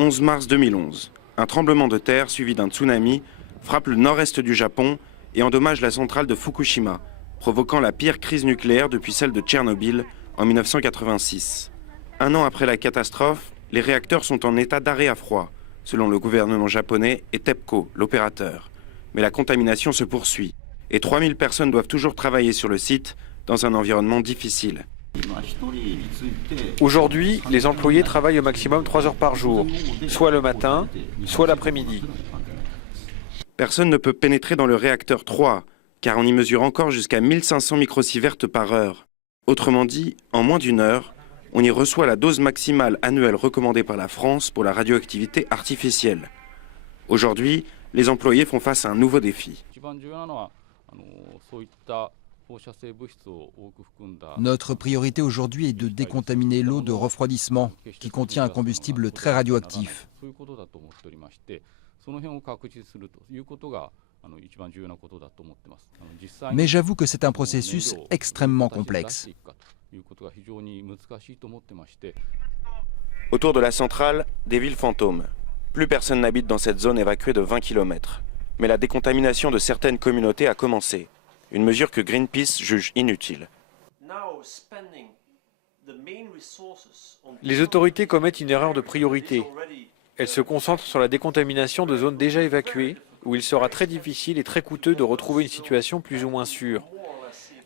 11 mars 2011. Un tremblement de terre suivi d'un tsunami frappe le nord-est du Japon et endommage la centrale de Fukushima, provoquant la pire crise nucléaire depuis celle de Tchernobyl en 1986. Un an après la catastrophe, les réacteurs sont en état d'arrêt à froid, selon le gouvernement japonais et TEPCO, l'opérateur. Mais la contamination se poursuit et 3000 personnes doivent toujours travailler sur le site dans un environnement difficile. Aujourd'hui, les employés travaillent au maximum 3 heures par jour, soit le matin, soit l'après-midi. Personne ne peut pénétrer dans le réacteur 3, car on y mesure encore jusqu'à 1500 microsieverts par heure. Autrement dit, en moins d'une heure, on y reçoit la dose maximale annuelle recommandée par la France pour la radioactivité artificielle. Aujourd'hui, les employés font face à un nouveau défi. Notre priorité aujourd'hui est de décontaminer l'eau de refroidissement qui contient un combustible très radioactif. Mais j'avoue que c'est un processus extrêmement complexe. Autour de la centrale, des villes fantômes. Plus personne n'habite dans cette zone évacuée de 20 km. Mais la décontamination de certaines communautés a commencé. Une mesure que Greenpeace juge inutile. Les autorités commettent une erreur de priorité. Elles se concentrent sur la décontamination de zones déjà évacuées, où il sera très difficile et très coûteux de retrouver une situation plus ou moins sûre.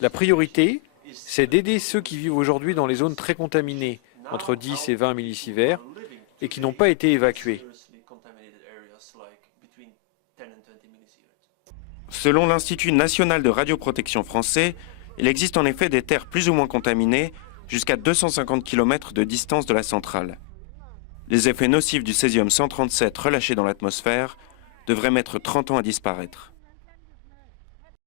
La priorité, c'est d'aider ceux qui vivent aujourd'hui dans les zones très contaminées, entre 10 et 20 millisieverts, et qui n'ont pas été évacués. Selon l'Institut national de radioprotection français, il existe en effet des terres plus ou moins contaminées jusqu'à 250 km de distance de la centrale. Les effets nocifs du césium-137 relâchés dans l'atmosphère devraient mettre 30 ans à disparaître.